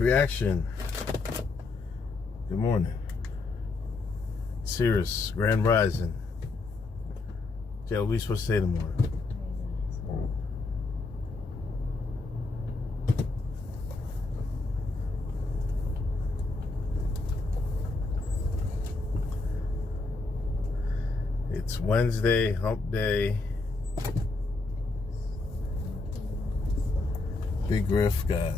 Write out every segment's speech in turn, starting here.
Reaction. Good morning. Cirrus, Grand Rising. What we supposed to say in the morning? It's Wednesday, hump day. Big Griff got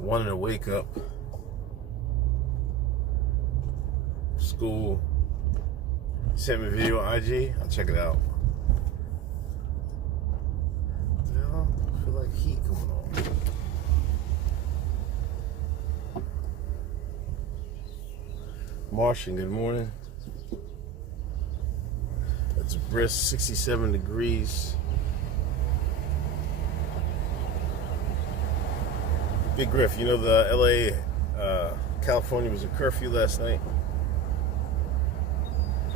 wanted to wake up. School. Sent me a video on IG. I'll check it out. I feel like heat going on. Martian, good morning. It's a brisk 67 degrees. Big Griff, you know the LA, California was a curfew last night.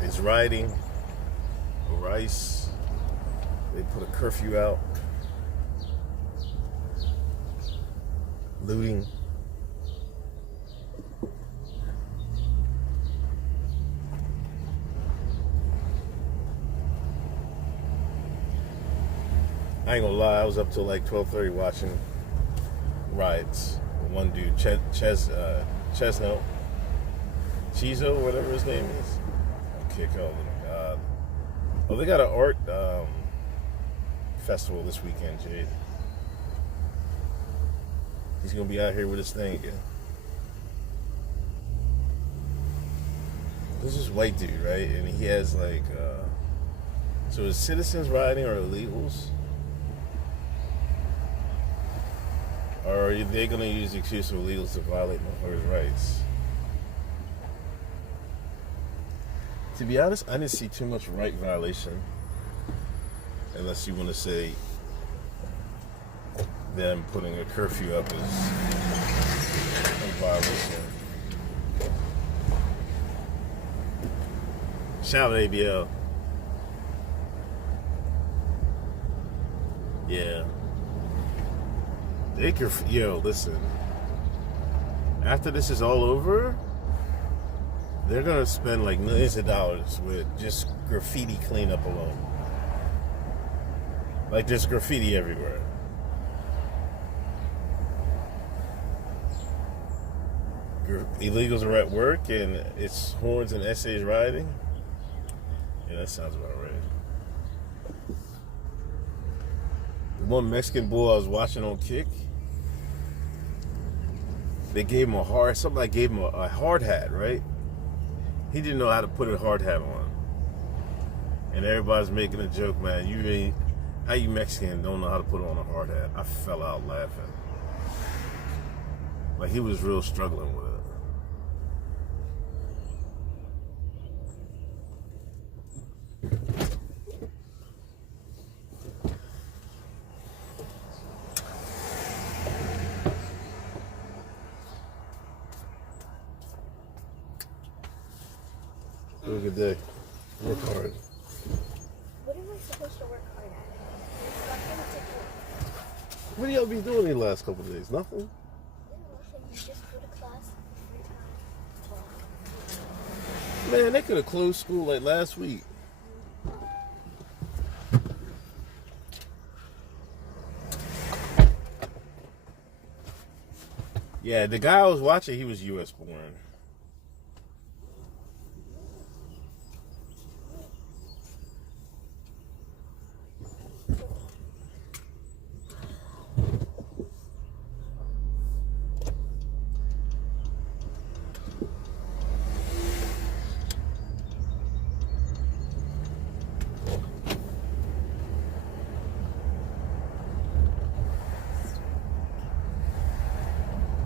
It's rioting over ICE. They put a curfew out. Looting. I ain't gonna lie, I was up till like 12:30 watching riots. One dude, Chesno, Chizo, whatever his name is. Okay, oh God. Oh, they got an art festival this weekend, Jade. He's gonna be out here with his thing again. This is white dude, right? And he has like, so is citizens rioting or illegals? Or are they going to use the excuse of illegals to violate motherfuckers' rights? To be honest, I didn't see too much right violation. Unless you want to say them putting a curfew up is a violation. Shout out ABL. Yeah. They could, listen. After this is all over, they're gonna spend like millions of dollars with just graffiti cleanup alone. Like there's graffiti everywhere. Illegals are at work and it's horns and essays rioting. Yeah, that sounds about right. The one Mexican bull I was watching on Kick, they gave him somebody gave him a hard hat, right? He didn't know how to put a hard hat on. And everybody's making a joke, man, how you Mexican don't know how to put on a hard hat? I fell out laughing. Like he was real struggling with it. Have a good day. Work hard. What am I supposed to work hard at? What do y'all be doing these last couple of days? Nothing? Nothing. You just go to class. Man, they could have closed school like last week. Yeah, the guy I was watching, he was U.S. born.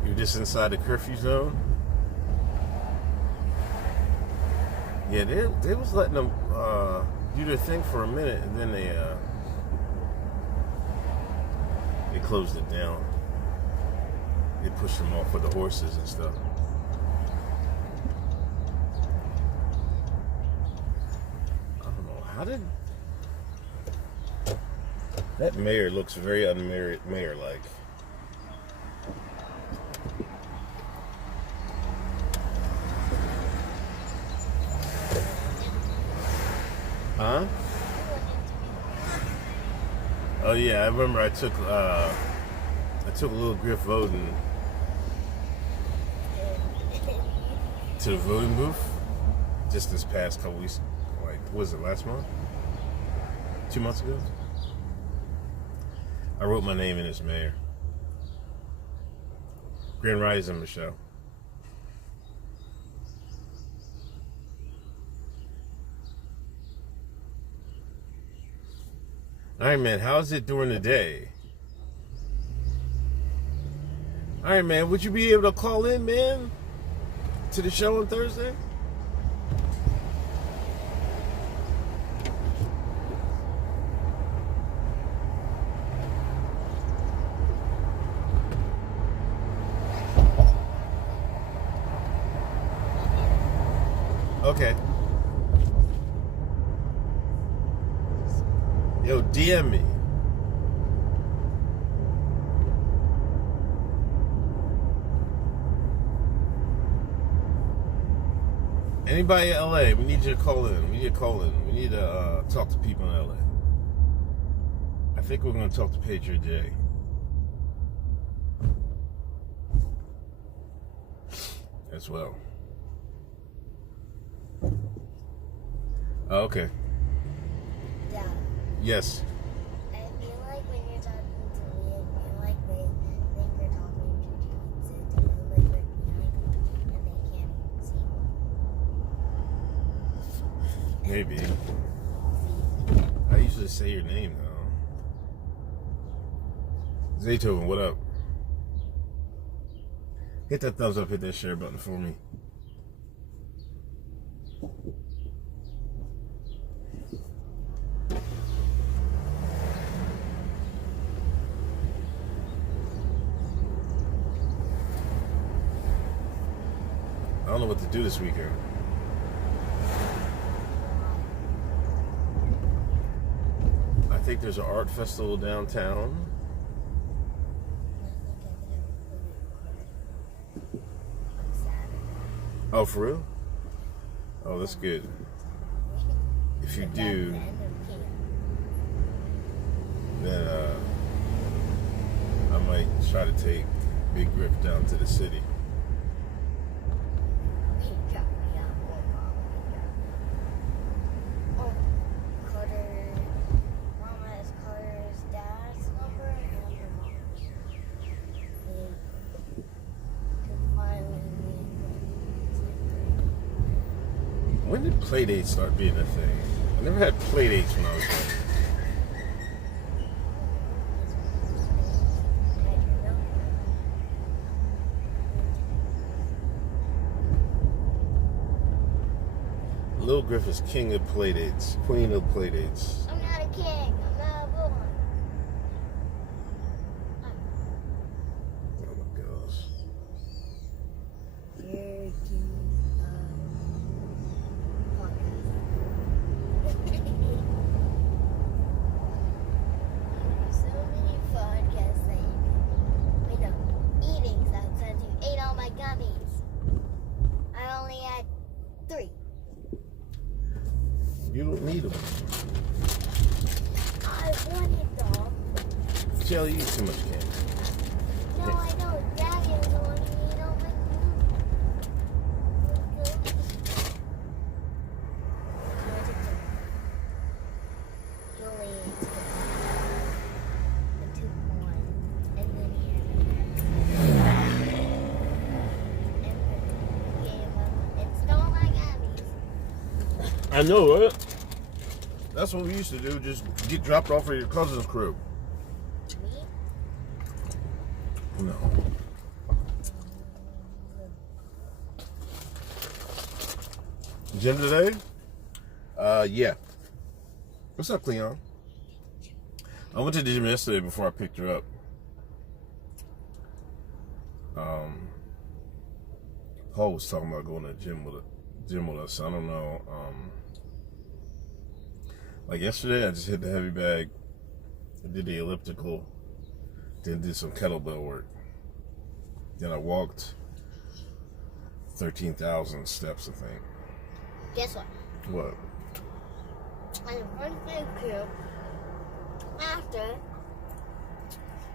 You're just inside the curfew zone. Yeah, they was letting them do their thing for a minute, and then they closed it down. They pushed them off with the horses and stuff. I don't know. How did That mayor looks very mayor-like. Huh? Oh yeah, I remember I took a little Griff voting to the voting booth just this past couple weeks. Like, what was it, last month? 2 months ago? I wrote my name in as mayor. Grand Rising, Michelle. All right, man. How's it during the day? All right, man. Would you be able to call in, man, to the show on Thursday? Okay. Yo, DM me. Anybody in LA, we need you to call in. We need to call in. We need to talk to people in LA. I think we're going to talk to Patriot J. As well. Oh, okay. Dad, Yes. I feel like when you're talking to me, I feel like they think you're talking to Jesus and they look right behind you and they can't even see you. Maybe. I usually say your name, though. Zaytoven, what up? Hit that thumbs up, hit that share button for me. I don't know what to do this weekend. I think there's an art festival downtown. Oh, for real? Oh, that's good. If you do, then I might try to take Big Griff down to the city. When did playdates start being a thing? I never had playdates when I was young. Lil Griff is king of playdates, queen of playdates. I'm not a king. I'm not a boy. Oh my gosh. You're king of so many podcasts saying, wait, no, eating stuff since you ate all my gummies. I only had 3. You don't need them. I wanted them. Shelly, you eat too much candy. No, I don't. Daddy was the one who ate all my He only ate 2. I took 1, and then he had and then he gave up and stole my gummies. I know, right? That's what we used to do. Just get dropped off at your cousin's crib. Me? No. Gym today? Yeah. What's up, Cleon? I went to the gym yesterday before I picked her up. Paul was talking about going to the gym with us. I don't know. Like yesterday, I just hit the heavy bag I did the elliptical, then did some kettlebell work. Then I walked 13,000 steps, I think. Guess what? What? On the first day camp, after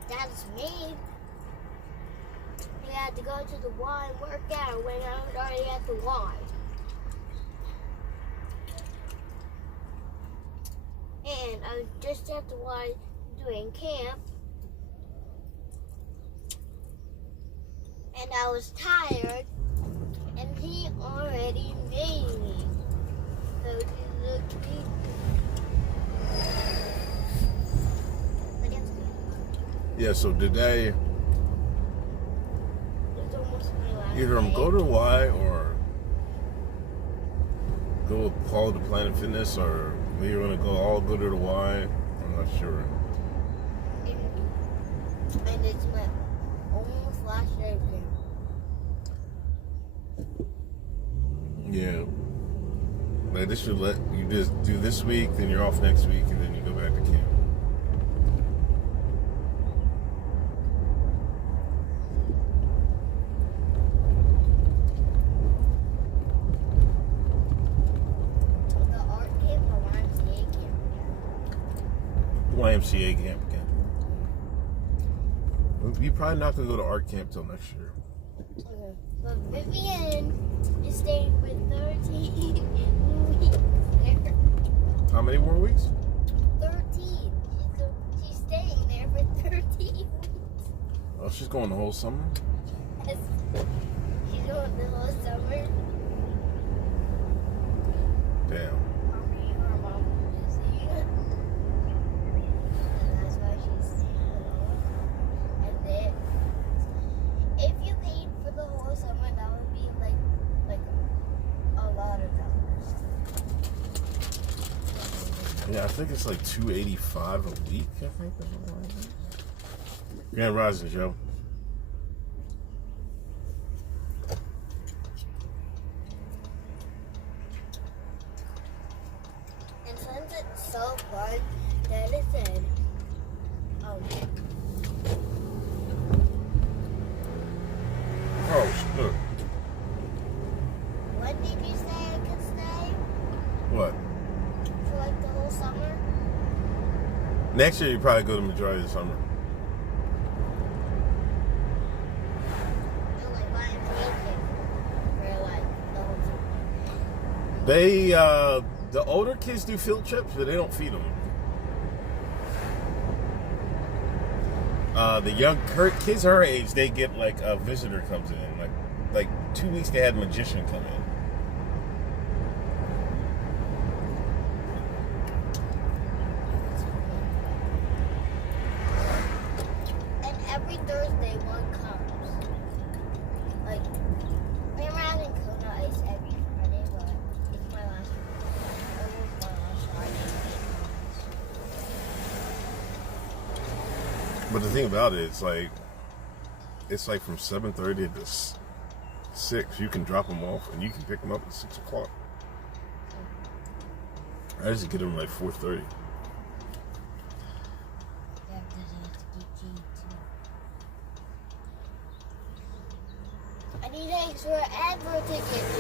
that's me, he had to go to the Y and work out when I was already at the Y. And I was just at the Y doing camp. And I was tired. And he already made me. So he looked at me. But that's good. Yeah, so today, It's almost my last either I'm day. go to Y or go with Paul to Planet Fitness, or we are gonna all go to the Y. I'm not sure. And it's my almost last day of camp. Yeah. Like this should let you just do this week, then you're off next week, and then you go back to camp. The art camp or YMCA camp again. YMCA camp again. You're probably not gonna go to art camp till next year. Okay. But Vivian is staying for 13 weeks there. How many more weeks? 13. She's staying there for 13 weeks. Oh, she's going the whole summer? Yes. She's going the whole summer. Damn. Mommy, her mom is busy. And that's why she's staying alone. And then, if you paid for the whole summer, that would be like a lot of dollars. Yeah, I think it's like $285 a week, I think. Or something like that. Grand Rising, Joe. And since it's so fun, Dad said, oh, Oh, look. when did you say I could stay? What? For like the whole summer? Next year, you probably go the majority of the summer. No, like YMCA camp. For like the whole summer. They, the older kids do field trips, but they don't feed them. The young kids her age, they get like a visitor comes in. Like 2 weeks, they had a magician come in. And every Thursday one comes. Like, I'm having Kona Ice every Friday, but it's my last almost my last Friday. But the thing about it, it's like from 7:30 to 6. You can drop them off and you can pick them up at 6 o'clock. I just get them like 4:30. Yeah, because I have to get G too. I need eggs forever to get G.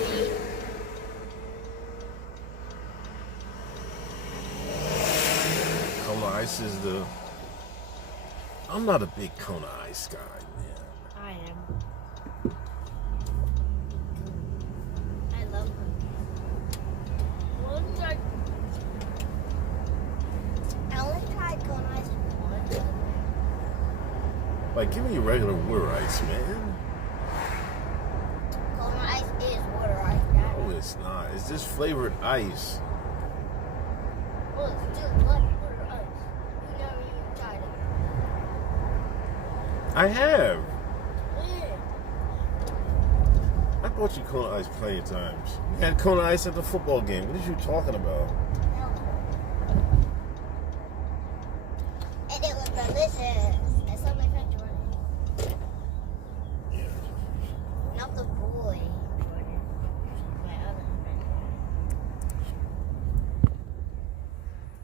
Kona Ice is the. I'm not a big Kona Ice guy, man. I am. I love them. Once I only tried Kona Ice once. Like, give me regular water ice, man. Kona Ice is water ice. No, it's not. It's just flavored ice. Well, it's still like water ice. You never even tried it. I have. Yeah. I bought you Kona Ice plenty of times. You had Kona Ice at the football game. What are you talking about? And it was delicious. I saw my friend Jordan. Yeah. Not the boy Jordan. My other friend.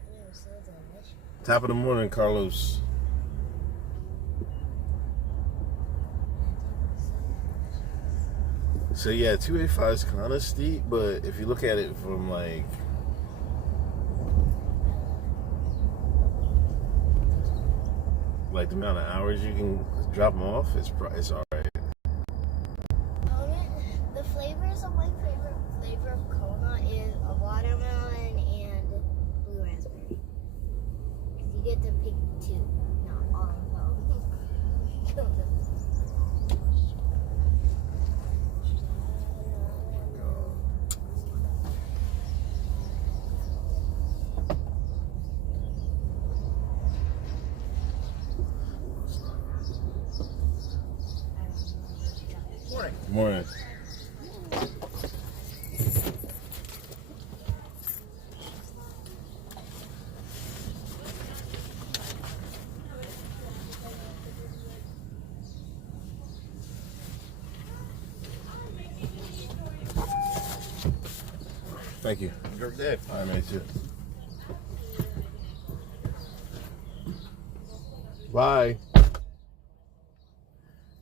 It was so delicious. Top of the morning, Carlos. So yeah, 285 is kind of steep, but if you look at it from like the amount of hours you can drop them off, it's all right. The flavors of my favorite flavor of Kona is a watermelon and blue raspberry. You get to pick two, not all of them. Morning. Thank you. You're good. I made you. Bye.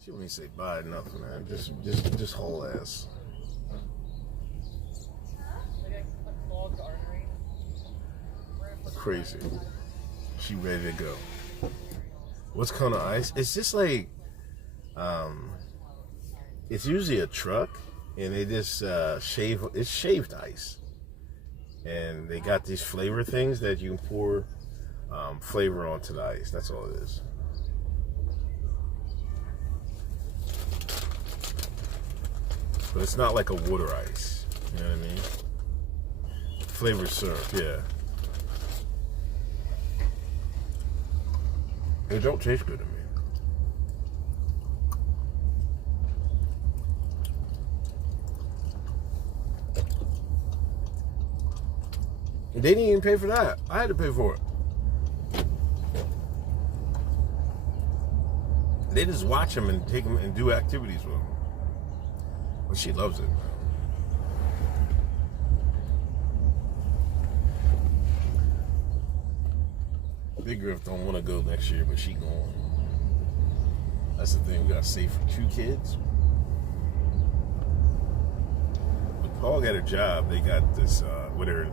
She wouldn't say bye, nothing, man. Just whole ass. Crazy. She ready to go. What's Kona Ice? It's just like, it's usually a truck, and they just shave. It's shaved ice, and they got these flavor things that you can pour flavor onto the ice. That's all it is. But it's not like a water ice. You know what I mean? Flavored syrup, yeah. It don't taste good to me. They didn't even pay for that. I had to pay for it. They just watch them and take them and do activities with them. But she loves it. Big Griff don't want to go next year, but she going. That's the thing. We got to save for 2 kids. When Paul got a job, they got this, with her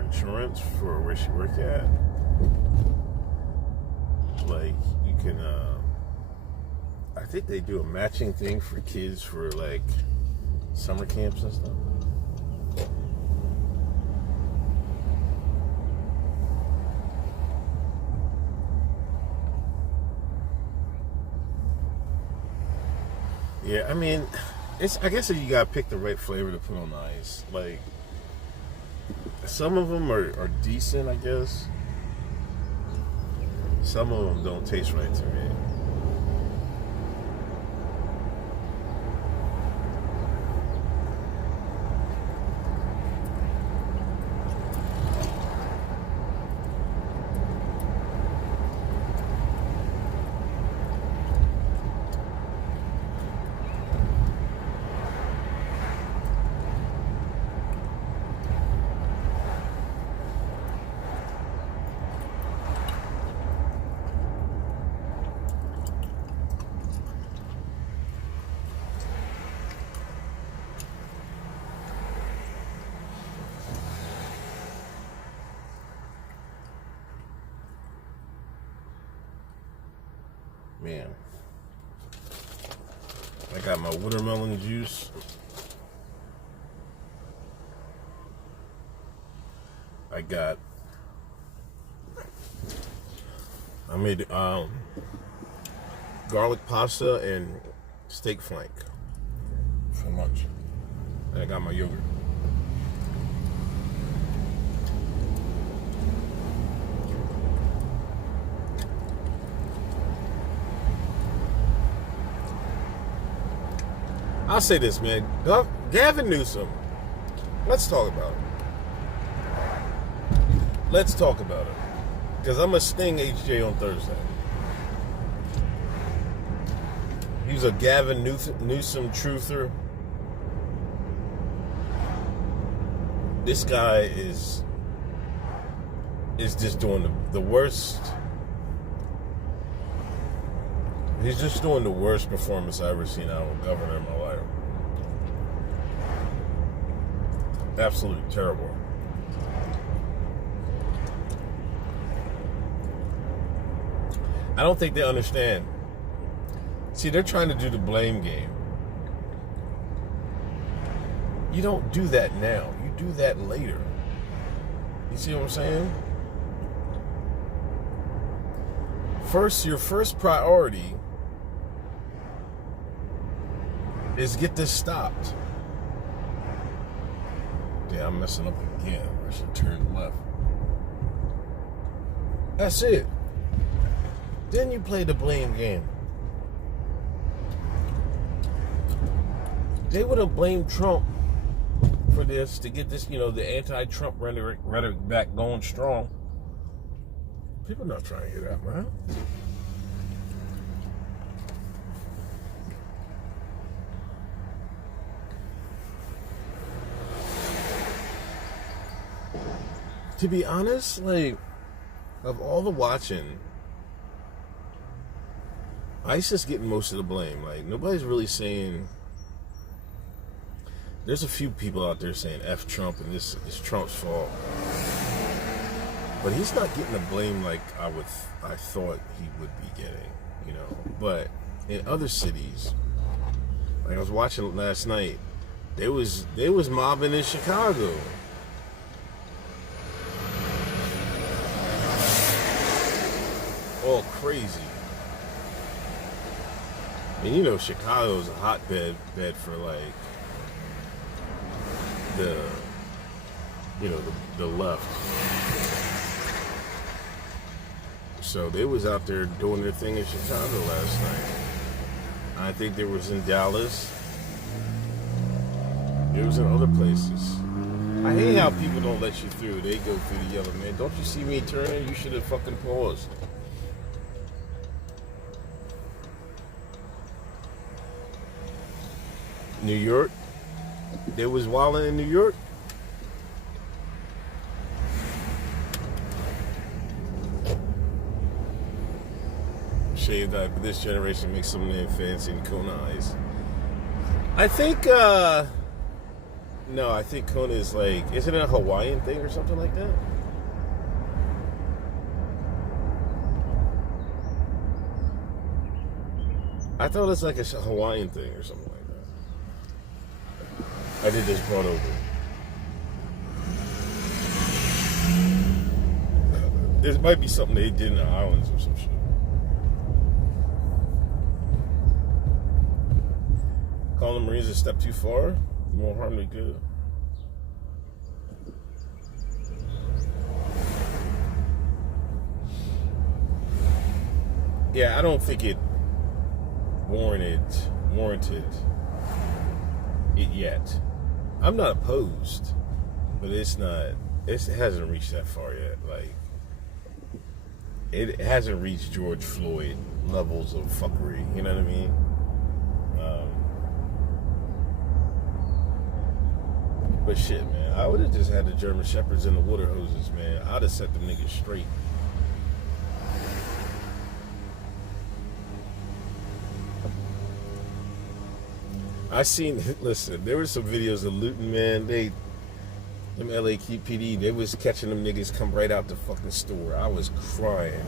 insurance for where she worked at. Like, you can, I think they do a matching thing for kids for like summer camps and stuff. Yeah, I mean, I guess you gotta pick the right flavor to put on the ice. Like, some of them are decent, I guess. Some of them don't taste right to me. Man, I got my watermelon juice. I made garlic pasta and steak flank for lunch. And I got my yogurt. I'll say this, man. Gavin Newsom. Let's talk about it. Let's talk about it. Because I'm going to sting HJ on Thursday. He's a Gavin Newsom truther. This guy is is just doing the worst. He's just doing the worst performance I've ever seen out of a governor in my life. Absolutely terrible. I don't think they understand. See, they're trying to do the blame game. You don't do that now. You do that later. You see what I'm saying? Your first priority is get this stopped. Yeah, I'm messing up again. I should turn left. That's it. Then you play the blame game. They would have blamed Trump for this to get this, the anti-Trump rhetoric back going strong. People not trying to hear that, man. To be honest, of all the watching, ICE is getting most of the blame. Nobody's really saying. There's a few people out there saying F Trump and this is Trump's fault. But he's not getting the blame like I thought he would be getting, But in other cities, I was watching last night, they was mobbing in Chicago. All crazy. And Chicago's a hotbed for the left. So they was out there doing their thing in Chicago last night. I think there was in Dallas. It was in other places. I hate how people don't let you through. They go through the yellow, man. Don't you see me turning? You should have fucking paused. New York. There was wilding in New York. Shade that this generation makes some name fancy in Kona Ice. I think no, I think Kona is isn't it a Hawaiian thing or something like that? I thought it's like a Hawaiian thing or something like that. I did this brought over. There might be something they did in the islands or some shit. Calling the Marines a step too far, more harm than good. Yeah, I don't think it warranted it yet. I'm not opposed, but it hasn't reached that far yet. It hasn't reached George Floyd levels of fuckery, you know what I mean? But shit, man, I would have just had the German Shepherds and the water hoses, man. I'd have set them niggas straight. Listen, there were some videos of looting, man. Them LAPD, they was catching them niggas come right out the fucking store. I was crying.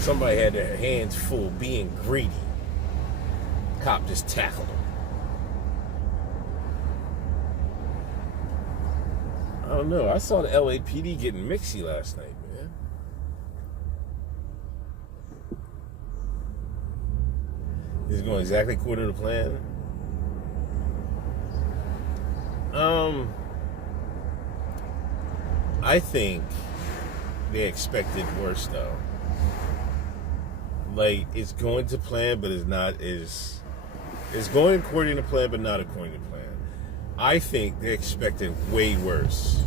Somebody had their hands full being greedy. Cop just tackled them. I don't know. I saw the LAPD getting mixy last night, man. It's going exactly according to plan. I think they expected worse, though. It's going to plan, but it's going according to plan, but not according to plan. I think they expected way worse.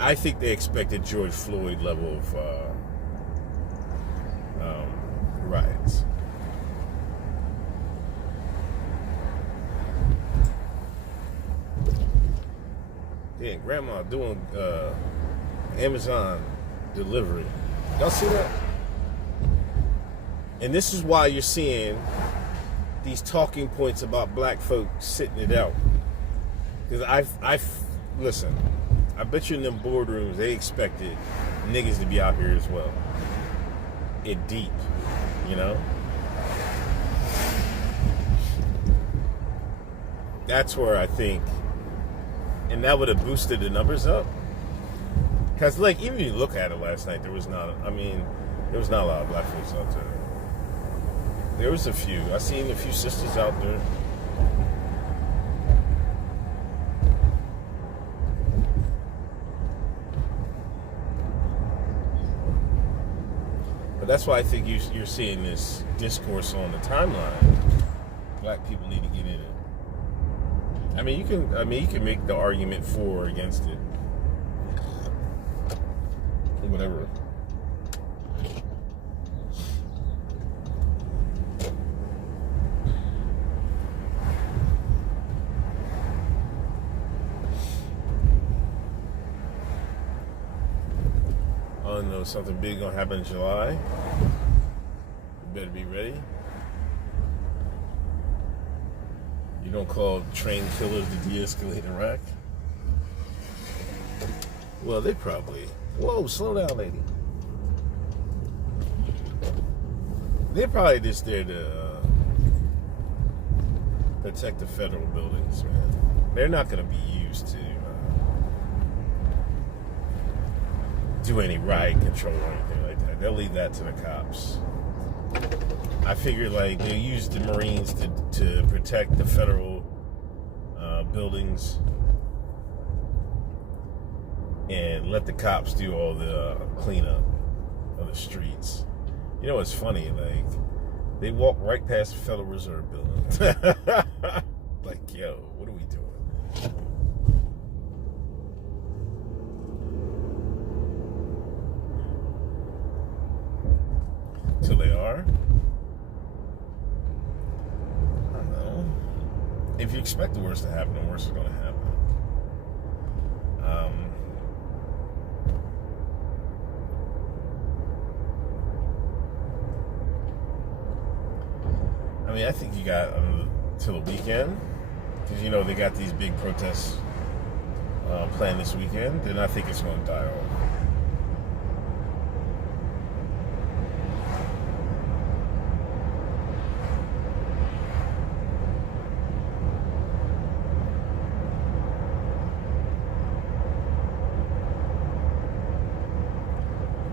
I think they expected George Floyd level of riots. Damn, Grandma doing Amazon delivery. Y'all see that? And this is why you're seeing these talking points about black folks sitting it out. Because listen, I bet you in them boardrooms they expected niggas to be out here as well. It deep, you know? That's where I think, and that would have boosted the numbers up. Because, like, even if you look at it last night, there was not a lot of black folks out there. There was a few. I seen a few sisters out there. But that's why I think you're seeing this discourse on the timeline. Black people need to get in it. I mean, you can make the argument for or against it. Whatever. Oh no, something big gonna happen in July. You better be ready. You don't call trained killers to de-escalate Iraq? Well, they probably... Whoa, slow down, lady. They're probably just there to protect the federal buildings, man. They're not going to be used to do any riot control or anything like that. They'll leave that to the cops. I figure, like, they'll use the Marines to protect the federal buildings and let the cops do all the cleanup of the streets. You know what's funny? Like, they walk right past the Federal Reserve building. Like, yo, what are we doing? So they are? I don't know. If you expect the worst to happen, the worst is going to happen. I mean, I think you got till the weekend, because, you know, they got these big protests planned this weekend. Then I think it's going to die off.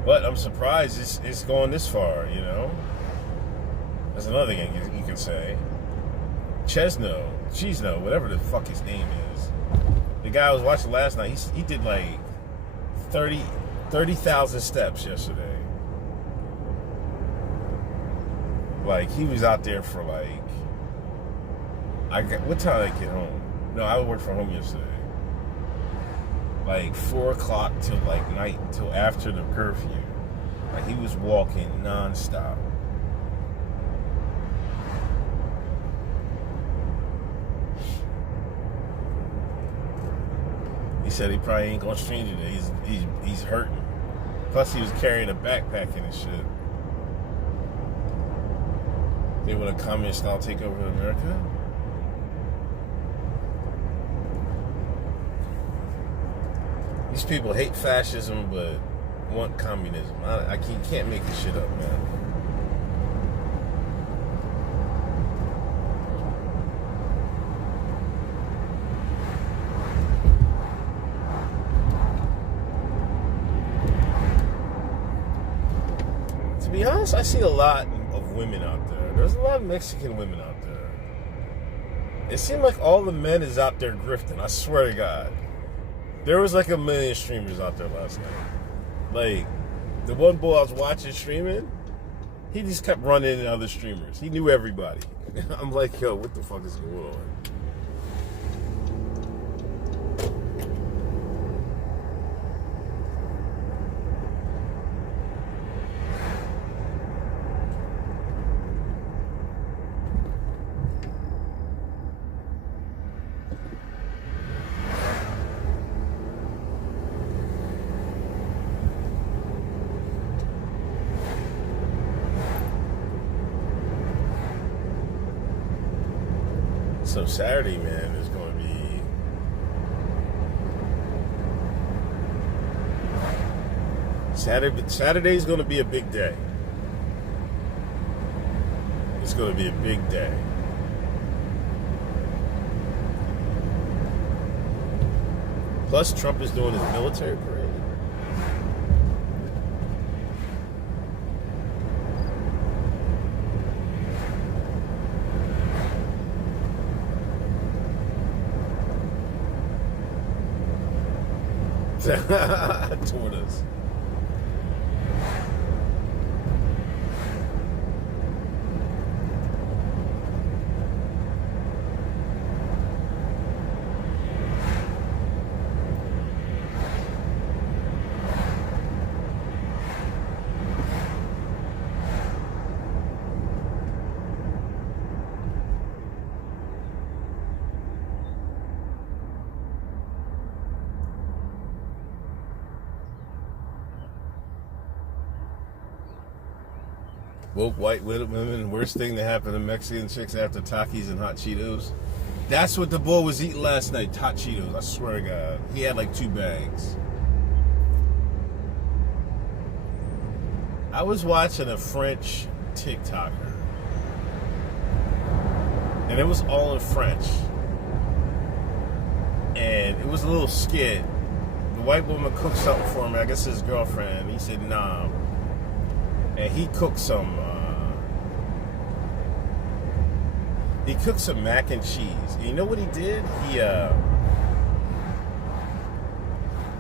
But I'm surprised it's going this far, you know? That's another thing you can say. Chesno, whatever the fuck his name is. The guy I was watching last night, he did like 30,000 steps yesterday. Like, he was out there for like... what time did I get home? No, I worked from home yesterday. Like 4 o'clock till like night, till after the curfew. Like, he was walking non-stop. He said he probably ain't gonna stream today. He's hurting. Plus, he was carrying a backpack and shit. They want a communist style takeover of America? These people hate fascism, but want communism. You can't make this shit up, man. To be honest, I see a lot of women out there. There's a lot of Mexican women out there. It seemed like all the men is out there grifting. I swear to God. There was like 1 million streamers out there last night. Like, the one boy I was watching streaming, he just kept running into other streamers. He knew everybody. I'm like, yo, what the fuck is going on? So Saturday, man, is going to be Saturday's going to be a big day. It's going to be a big day. Plus, Trump is doing his military parade. Tortoise. Woke white women, worst thing to happen to Mexican chicks after Takis and hot Cheetos. That's what the boy was eating last night, hot Cheetos. I swear to God. He had like 2 bags. I was watching a French TikToker. And it was all in French. And it was a little skit. The white woman cooked something for me, I guess his girlfriend. He said, nah. And he cooked some mac and cheese. And you know what he did?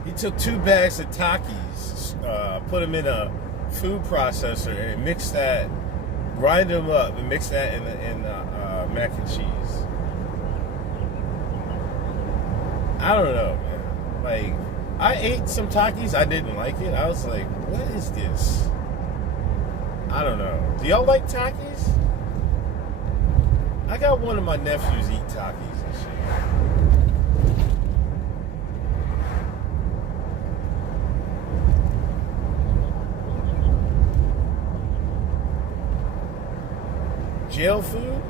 He took 2 bags of Takis, put them in a food processor, and mixed that, grind them up, and mix that in mac and cheese. I don't know, man. Like, I ate some Takis. I didn't like it. I was like, what is this? I don't know. Do y'all like Takis? I got one of my nephews eat Takis and shit. Jail food?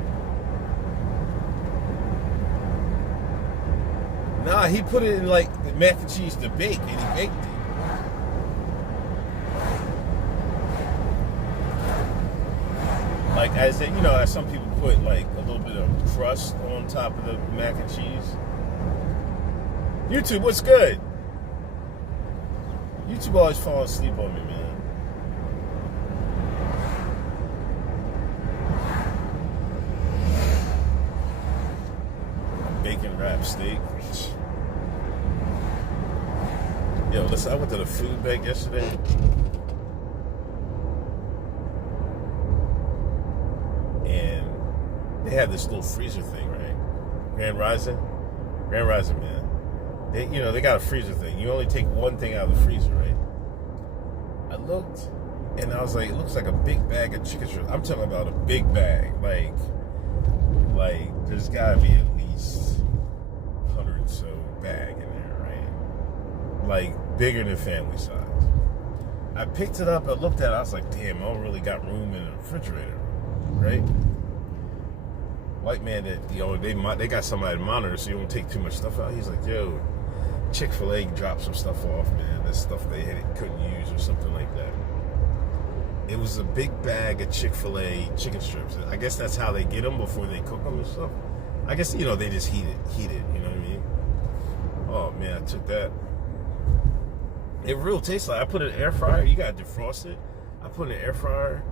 Nah, he put it in like the mac and cheese to bake, and he baked it. Like, as some people put like a little bit of crust on top of the mac and cheese. YouTube, what's good? YouTube always falls asleep on me, man. Bacon wrapped steak. Yo, listen, I went to the food bank yesterday. They have this little freezer thing, right? Grand Rising, man. They got a freezer thing. You only take one thing out of the freezer, right? I looked, and I was like, it looks like a big bag of chicken strips. I'm talking about a big bag. Like there's gotta be at least 100 or so bag in there, right? Like bigger than family size. I picked it up, I looked at it, I was like, damn, I don't really got room in the refrigerator, right? White man that, they got somebody to monitor so you don't take too much stuff out. He's like, yo, Chick-fil-A dropped some stuff off, man. That stuff they couldn't use or something like that. It was a big bag of Chick-fil-A chicken strips. I guess that's how they get them before they cook them and stuff. I guess, they just heat it, you know what I mean? Oh, man, I took that. It real tastes like, I put it in an air fryer. You got to defrost it. I put it in an air fryer.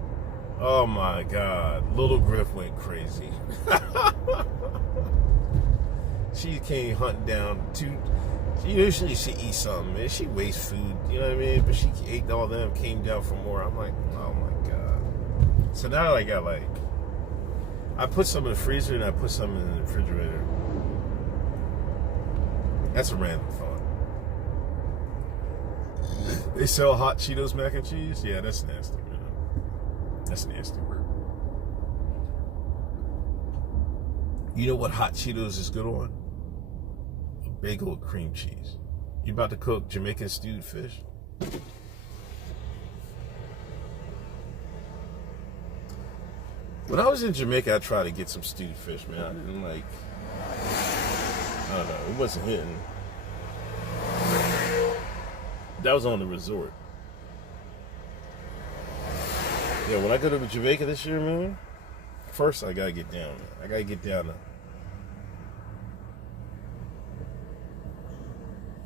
Oh my God, Little Griff went crazy. She came hunting down usually she eats something, man. She wastes food, you know what I mean? But she ate all them, came down for more. I'm like, oh my God. So now I got I put some in the freezer and I put some in the refrigerator. That's a random thought. They sell hot Cheetos mac and cheese? Yeah, that's nasty. That's nasty work. You know what hot Cheetos is good on? A bagel with cream cheese. You about to cook Jamaican stewed fish? When I was in Jamaica, I tried to get some stewed fish, man. I I don't know. It wasn't hitting. That was on the resort. Yeah, when I go to Jamaica this year, man, first I gotta get down. I gotta get down.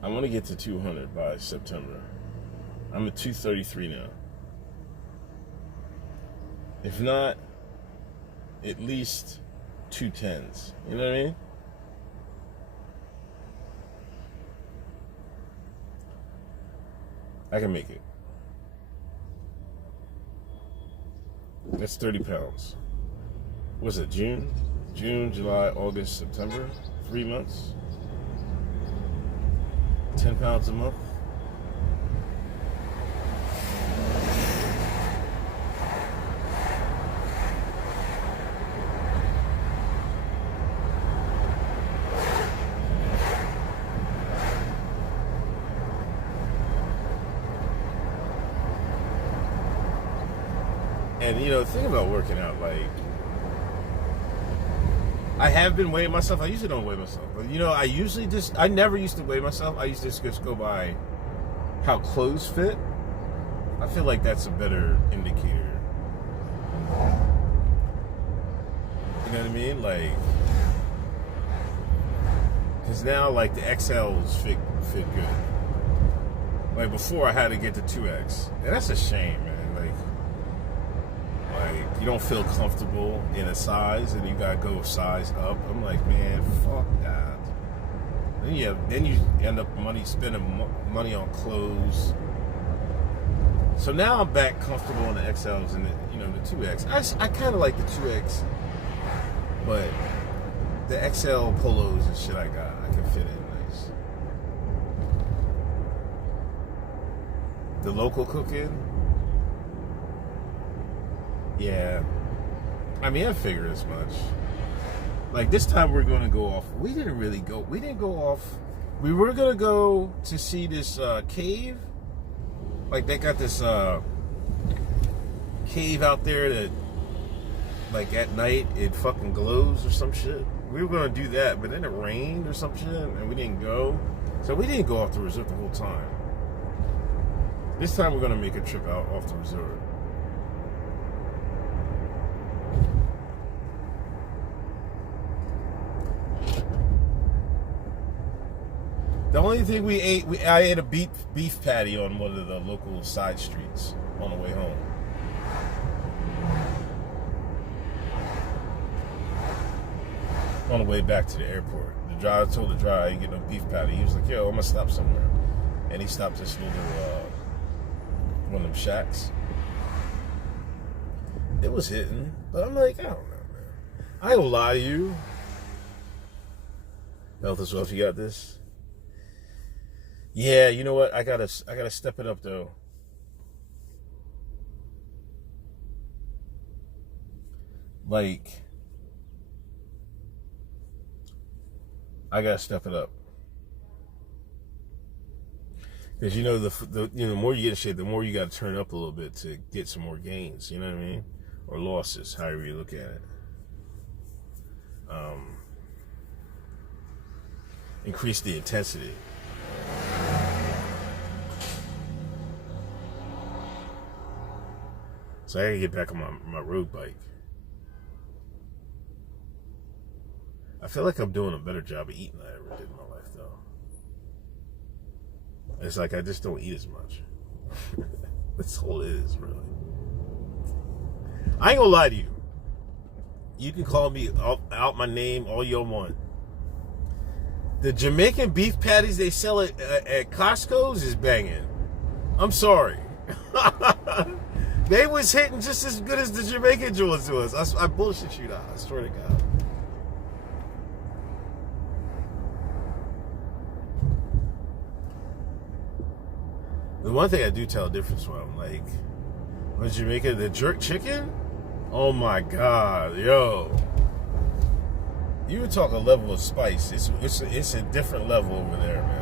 I want to get to 200 by September. I'm at 233 now. If not, at least 210s. You know what I mean? I can make it. That's 30 pounds. What's it, June? June, July, August, September? 3 months? 10 pounds a month? And, you know, the thing about working out, like, I have been weighing myself. I usually don't weigh myself. But, you know, I never used to weigh myself. I used to just go by how clothes fit. I feel like that's a better indicator. You know what I mean? Like, because now, like, the XLs fit good. Like, before I had to get the 2X. And that's a shame, man. Like, you don't feel comfortable in a size and you gotta go size up. I'm like, man, fuck that. Then you end up spending money on clothes. So now I'm back comfortable in the XLs and the 2X. I kind of like the 2X, but the XL polos and shit I can fit in nice. The local cooking. Yeah, I mean, I figured as much. Like, this time we're going to go off. We didn't go off. We were going to go to see this cave. Like, they got this cave out there that, like, at night it fucking glows or some shit. We were going to do that, but then it rained or some shit, and we didn't go. So we didn't go off the resort the whole time. This time we're going to make a trip out off the resort. The only thing I ate a beef patty on one of the local side streets on the way home. On the way back to the airport. The driver told the driver I didn't get no beef patty. He was like, yo, I'm gonna stop somewhere. And he stopped this little, one of them shacks. It was hitting, but I'm like, I don't know, man. I ain't gonna lie to you. Health as well, if you got this. Yeah, you know what? I gotta step it up though. Like, I gotta step it up. Because the more you get in shape, the more you gotta turn up a little bit to get some more gains. You know what I mean? Or losses, however you look at it. Increase the intensity. So I gotta get back on my road bike. I feel like I'm doing a better job of eating than I ever did in my life, though. It's like I just don't eat as much. That's all it is, really. I ain't gonna lie to you. You can call me out my name all you want. The Jamaican beef patties they sell at Costco's is banging. I'm sorry. They was hitting just as good as the Jamaican joints was. I bullshit you now. I swear to God. The one thing I do tell a difference from, like, when Jamaica, the jerk chicken, oh my God, yo. You would talk a level of spice. It's a different level over there, man.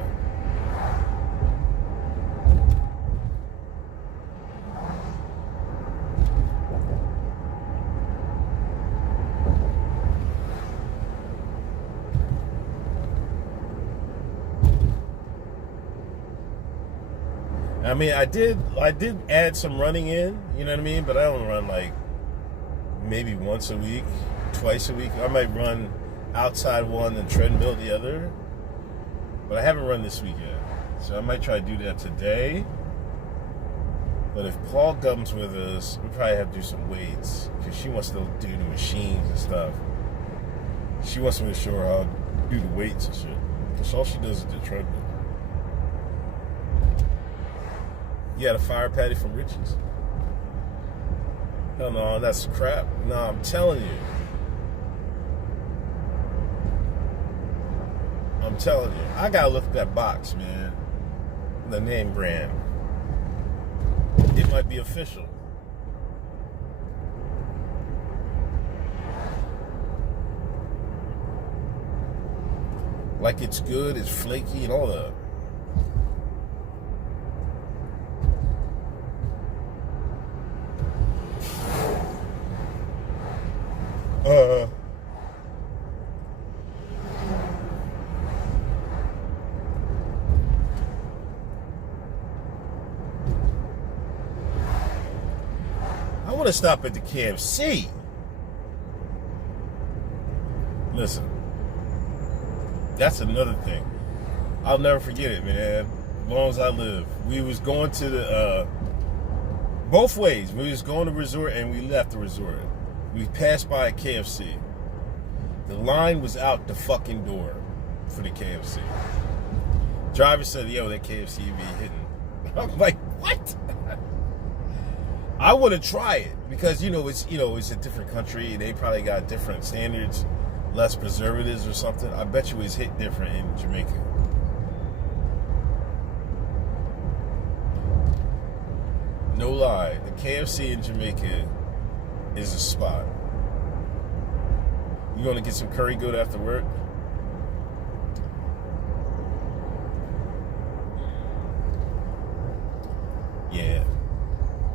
I mean, I did add some running in, you know what I mean? But I don't run like maybe once a week, twice a week. I might run outside one and treadmill the other. But I haven't run this week yet. So I might try to do that today. But if Paul comes with us, we probably have to do some weights. Because she wants to do the machines and stuff. She wants me to show her how to do the weights and shit. Because all she does is the treadmill. You got a fire patty from Richie's? Hell no, that's crap. No, I'm telling you. I'm telling you. I gotta look at that box, man. The name brand. It might be official. Like it's good, it's flaky and all that. I want to stop at the KFC. Listen, that's another thing. I'll never forget it, man. As long as I live. We was going to the, both ways. We was going to the resort and we left the resort. We passed by a KFC. The line was out the fucking door for the KFC. Driver said, yo, that KFC be hitting. I'm like, what? I want to try it because it's a different country and they probably got different standards, less preservatives or something. I bet you it's hit different in Jamaica. No lie, the KFC in Jamaica is a spot. You gonna get some curry goat after work? Yeah.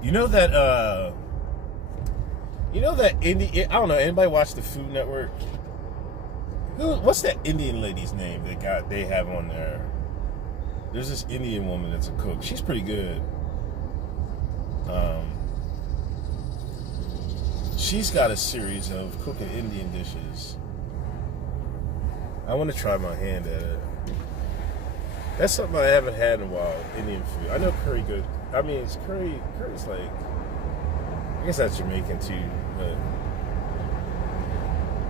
You know that Indian, I don't know, anybody watch the Food Network? What's that Indian lady's name they have on there? There's this Indian woman that's a cook. She's pretty good. She's got a series of cooking Indian dishes. I want to try my hand at it. That's something I haven't had in a while, Indian food. I know curry good. I mean, it's curry's like, I guess that's Jamaican too, but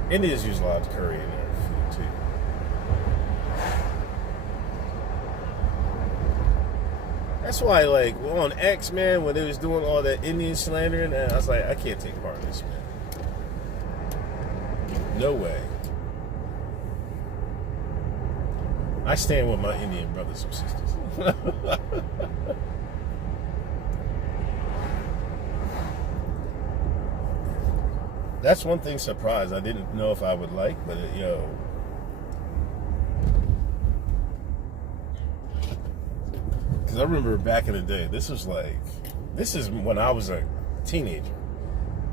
Indians use a lot of curry in their food too. That's why, like, on X, man, when they was doing all that Indian slandering, I was like, I can't take part in this, man. No way. I stand with my Indian brothers and sisters. That's one thing surprise I didn't know if I would like, but because I remember back in the day, this is when I was a teenager.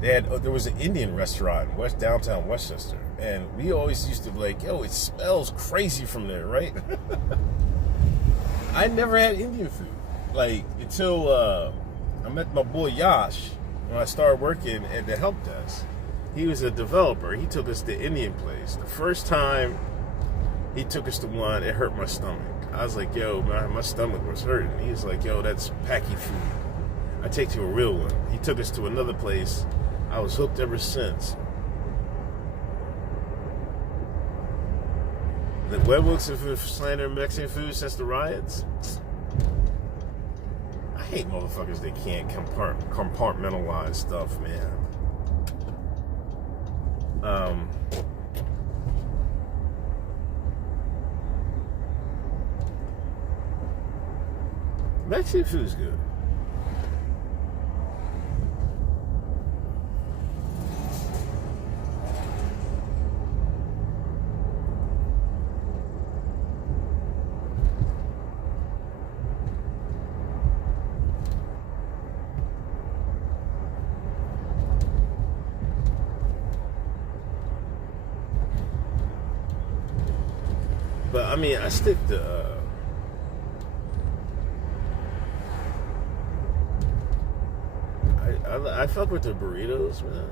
There was an Indian restaurant in downtown Westchester, and we always used to be like, yo, it smells crazy from there, right? I never had Indian food, like, until I met my boy Yash when I started working at the help desk. He was a developer. He took us to Indian place. The first time he took us to one, it hurt my stomach. I was like, yo, my stomach was hurting. He was like, yo, that's packy food. I take you to a real one. He took us to another place. I was hooked ever since. The webhooks of slandering Mexican food since the riots. I hate motherfuckers that can't compartmentalize stuff, man. Mexican food is good. But I mean, I stick to I fuck with the burritos, man.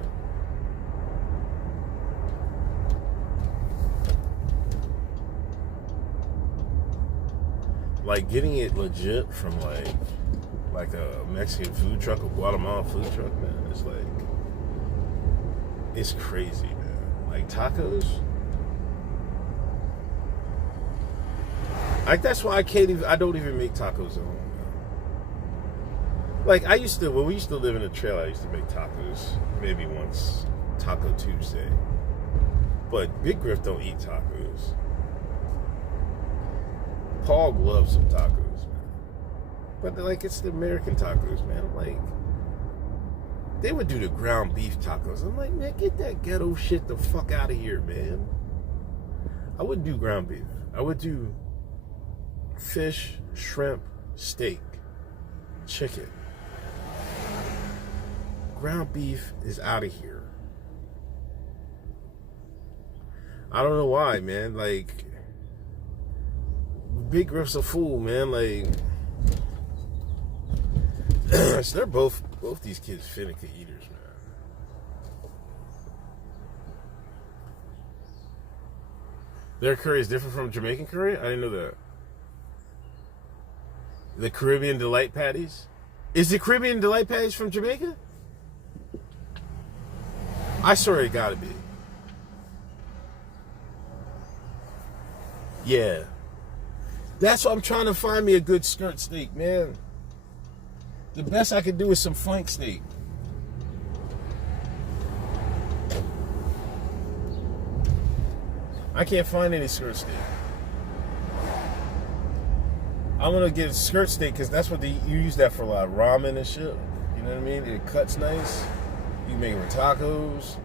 Like getting it legit from like a Mexican food truck or Guatemalan food truck, man. It's like, it's crazy, man. Like tacos. Like that's why I don't even make tacos at home, man. Like when we used to live in a trailer, I used to make tacos maybe once, Taco Tuesday. But Big Griff don't eat tacos. Paul loves some tacos, man. But like it's the American tacos, man. Like they would do the ground beef tacos. I'm like, man, get that ghetto shit the fuck out of here, man. I wouldn't do ground beef. I would do fish, shrimp, steak, chicken. Ground beef is out of here. I don't know why, man. Like, Big Griff's a fool, man. Like, so they're both these kids finicky eaters, man. Their curry is different from Jamaican curry? I didn't know that. The Caribbean Delight patties? Is the Caribbean Delight patties from Jamaica? I swear it gotta be. Yeah. That's why I'm trying to find me a good skirt steak, man. The best I could do is some flank steak. I can't find any skirt steak. I'm gonna get skirt steak because that's what you use that for a lot of ramen and shit. You know what I mean? It cuts nice. You make it with tacos.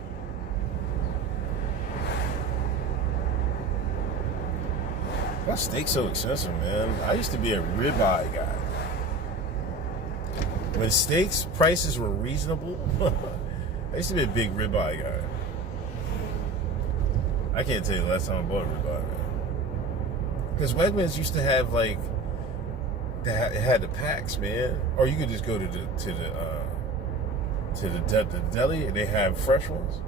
That steak's so expensive, man. I used to be a ribeye guy. When steaks prices were reasonable, I used to be a big ribeye guy. I can't tell you the last time I bought a ribeye, man. Because Wegmans used to have like, it had the packs, man. Or you could just go to the deli and they have fresh ones.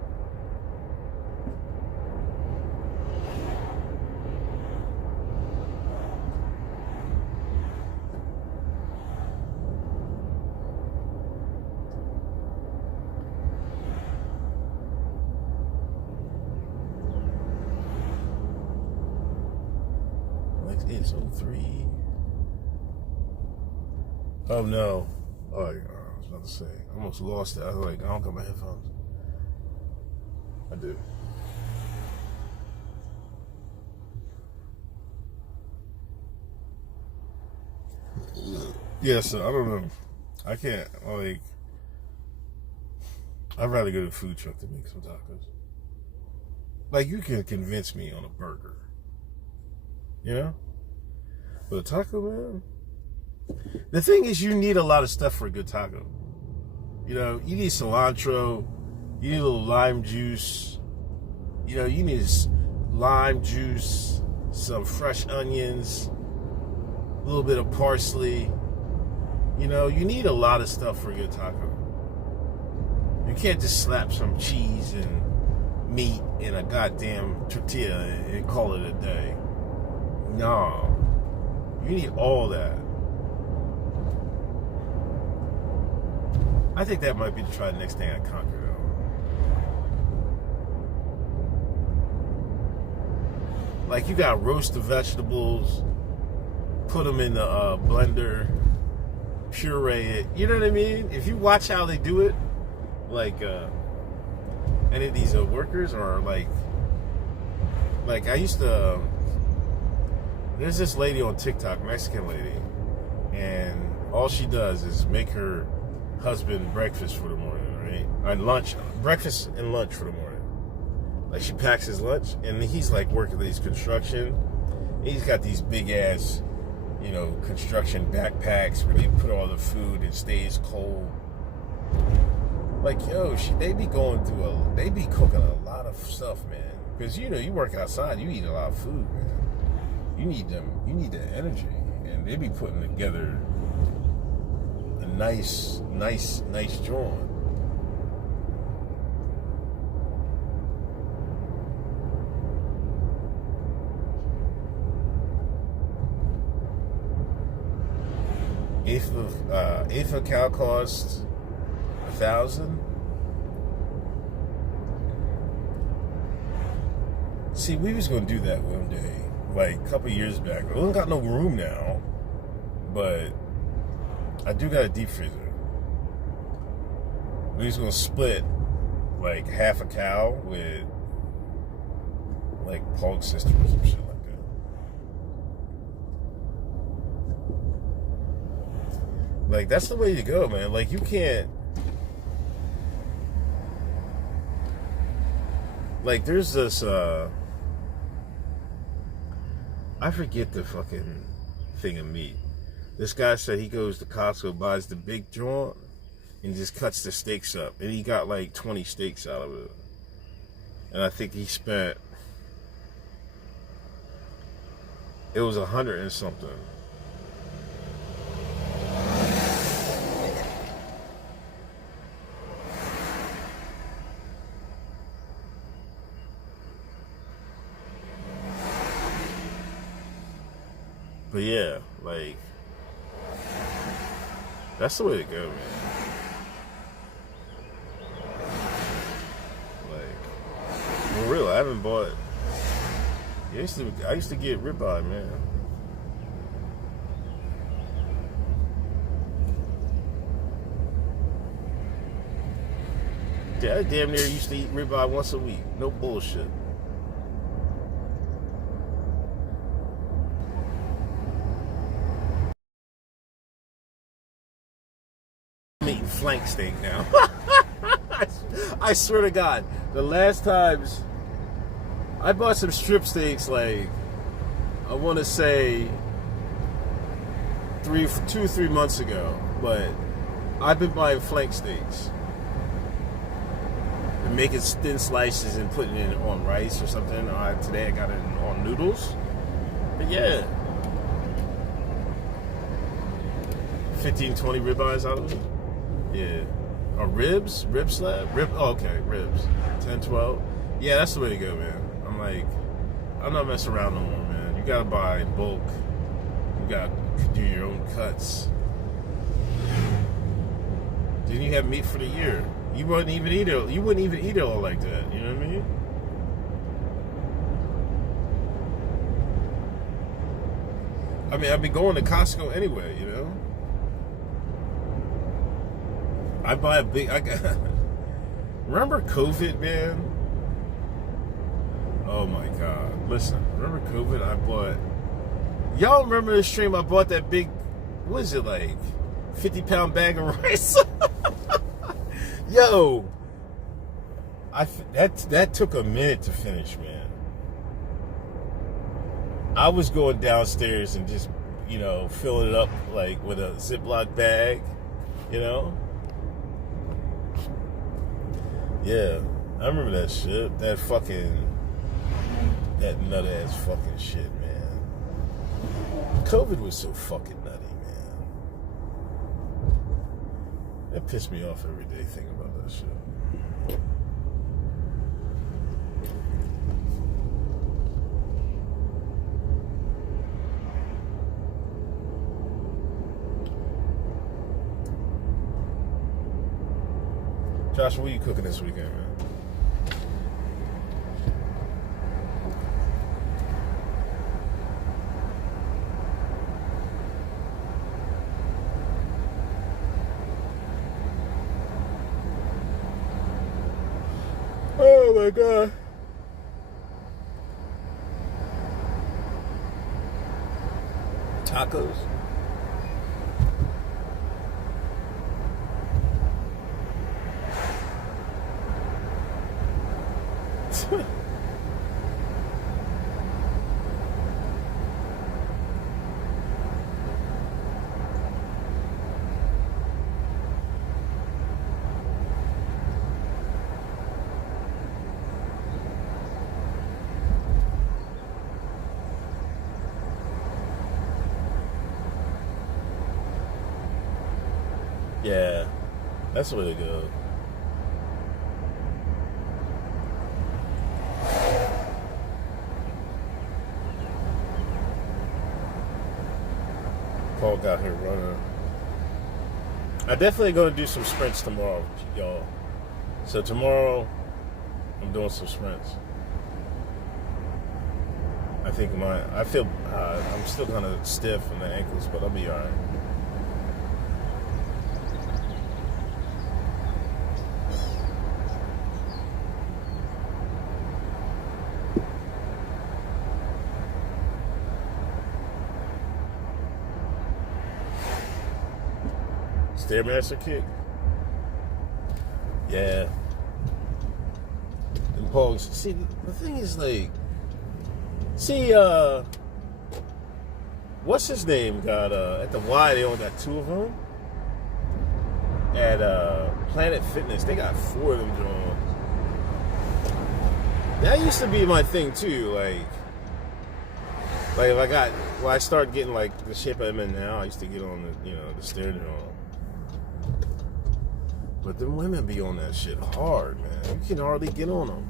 It's 03. Oh no. Oh, I was about to say. I almost lost it. I was like, I don't got my headphones. I do. Yeah, so I don't know. I can't, like, I'd rather go to a food truck to make some tacos. Like, you can convince me on a burger. You know? But a taco, man. The thing is, you need a lot of stuff for a good taco. You know, you need cilantro. You need a little lime juice. You know, you need lime juice, some fresh onions, a little bit of parsley. You know, you need a lot of stuff for a good taco. You can't just slap some cheese and meat in a goddamn tortilla and call it a day. No. You need all that. I think that might be to try the next thing I conquer, though. Like, you got roast the vegetables, put them in the blender, puree it. You know what I mean? If you watch how they do it, like, any of these workers are like I used to, there's this lady on TikTok, Mexican lady, and all she does is make her husband breakfast for the morning, right? And lunch, breakfast and lunch for the morning. Like, she packs his lunch, and he's like working these construction. He's got these big ass, you know, construction backpacks where they put all the food and stays cold. Like, yo, they be they be cooking a lot of stuff, man. Because, you know, you work outside, you eat a lot of food, man. You need the energy, and they be putting together a nice joint. Eighth of cow cost 1,000. See, we was gonna do that one day, like a couple years back. We don't got no room now, but I do got a deep freezer. We was gonna split like half a cow with like Pog Sisters or some shit like that. Like, that's the way to go, man. Like, you can't. Like, there's this, I forget the fucking thing of meat. This guy said he goes to Costco, buys the big joint, and just cuts the steaks up. And he got like 20 steaks out of it. And I think he spent, it was 100 and something. But yeah, like, that's the way to go, man. Like, for real, I haven't bought. I used to get ribeye, man. Yeah, I damn near used to eat ribeye once a week. No bullshit. I'm eating flank steak now. I swear to God, the last times I bought some strip steaks, like, I want to say 2 or 3 months ago, but I've been buying flank steaks and making thin slices and putting it on rice or something. Today I got it on noodles. But yeah, 15, 20 ribeyes out of it. Yeah. Or ribs? Rib slab? Oh, okay, ribs. 10, 12. Yeah, that's the way to go, man. I'm not messing around no more, man. You gotta buy in bulk. You gotta do your own cuts. Then you have meat for the year. You wouldn't even eat it. You wouldn't even eat it all like that. You know what I mean? I've been going to Costco anyway, you know? I buy a big. Remember COVID, man? Oh my God! Listen, remember COVID? I bought. Y'all remember the stream? I bought that big. What is it like? 50-pound bag of rice. Yo, that took a minute to finish, man. I was going downstairs and just, filling it up like with a Ziploc bag, you know. Yeah, I remember that shit. That nut ass fucking shit, man. COVID was so fucking nutty, man. That pissed me off every day thinking about that shit. Josh, what are you cooking this weekend, man? Oh my God. Tacos? Yeah, that's really good. Paul got here running. I definitely gonna do some sprints tomorrow, y'all. So tomorrow, I'm doing some sprints. I think I'm still kind of stiff in the ankles, but I'll be all right. Stairmaster kick. Yeah. And Paul's, see, the thing is like, what's his name got, at the Y, they only got 2 of them. At, Planet Fitness, they got 4 of them drawn. That used to be my thing too, like when I started getting like the shape I'm in now, I used to get on the stair drawn. But them women be on that shit hard, man. You can hardly get on them.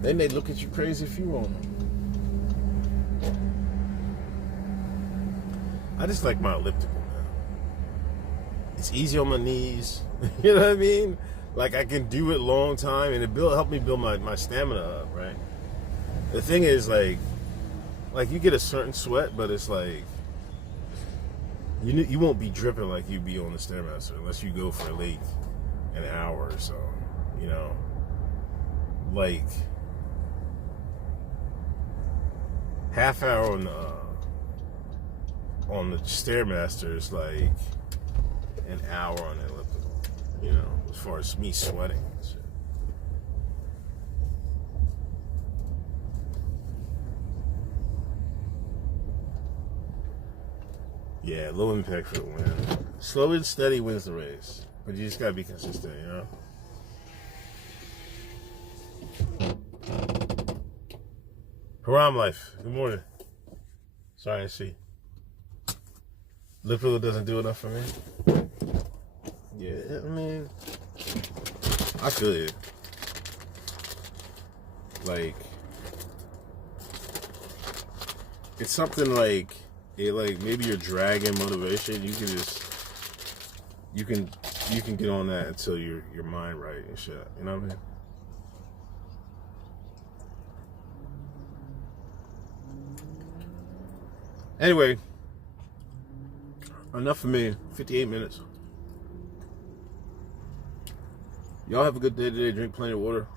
Then they look at you crazy if you on them. I just like my elliptical now. It's easy on my knees. You know what I mean? Like I can do it long time, and it help me build my stamina up, right? The thing is, like you get a certain sweat, but it's like you won't be dripping like you be on the Stairmaster unless you go for like an hour or so, like half hour on the Stairmaster is like an hour on the elliptical, as far as me sweating and shit. Yeah, low impact for the win. Slow and steady wins the race. But you just gotta be consistent, Haram Life, good morning. Sorry, I see. Lip filler doesn't do enough for me. Yeah, I mean, I feel you. Like, it's something like, maybe you're dragging motivation. You can get on that until your mind right and shit. You know what I mean? Anyway, enough for me. 58 minutes. Y'all have a good day today. Drink plenty of water.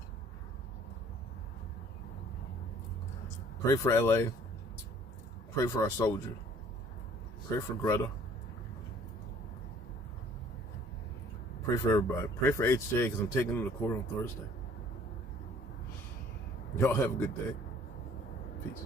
Pray for LA. Pray for our soldier. Pray for Greta. Pray for everybody. Pray for HJ because I'm taking him to court on Thursday. Y'all have a good day. Peace.